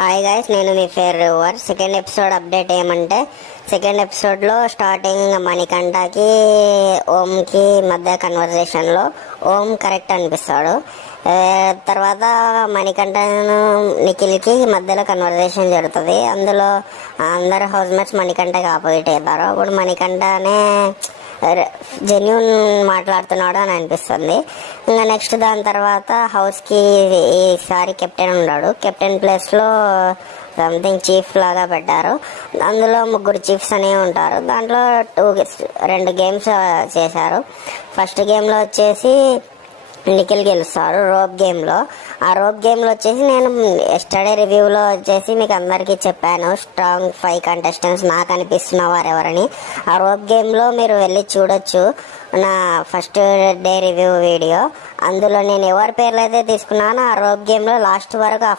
Hi guys, నేను మీ fair river. Second episode update ఏమంటే, సెకండ్ ఎపిసోడ్లో స్టార్టింగ్ మణికంఠకి ఓంకి మధ్య కన్వర్జేషన్లో ఓం కరెక్ట్ అనిపిస్తాడు. తర్వాత మణికంఠను నిఖిల్కి మధ్యలో కన్వర్జేషన్ జరుగుతుంది. అందులో అందరు హౌస్ మేట్స్ మణికంఠకి ఆపోజిట్ అవుతారు. అప్పుడు మణికంఠనే జెన్యూన్ మాట్లాడుతున్నాడు అని అనిపిస్తుంది. ఇంకా నెక్స్ట్ దాని తర్వాత హౌస్కి ఈసారి కెప్టెన్ ఉన్నాడు. కెప్టెన్ ప్లేస్లో సంథింగ్ చీఫ్ లాగా పెట్టారు. అందులో ముగ్గురు చీఫ్స్ అనేవి ఉంటారు. దాంట్లో రెండు గేమ్స్ చేశారు. ఫస్ట్ గేమ్లో వచ్చేసి నిఖిల్ గెలుస్తారు రోప్ గేమ్లో. ఆ రోప్ గేమ్లో వచ్చేసి నేను ఎస్టర్డే రివ్యూలో వచ్చేసి మీకు అందరికీ చెప్పాను, స్ట్రాంగ్ 5 కంటెస్టెంట్స్ నాకు అనిపిస్తున్న వారెవరని. ఆ రోప్ గేమ్లో మీరు వెళ్ళి చూడొచ్చు నా ఫస్ట్ డే రివ్యూ వీడియో. అందులో నేను ఎవరి పేర్లు అయితే తీసుకున్నానో ఆ రోప్ గేమ్లో లాస్ట్ వరకు ఆ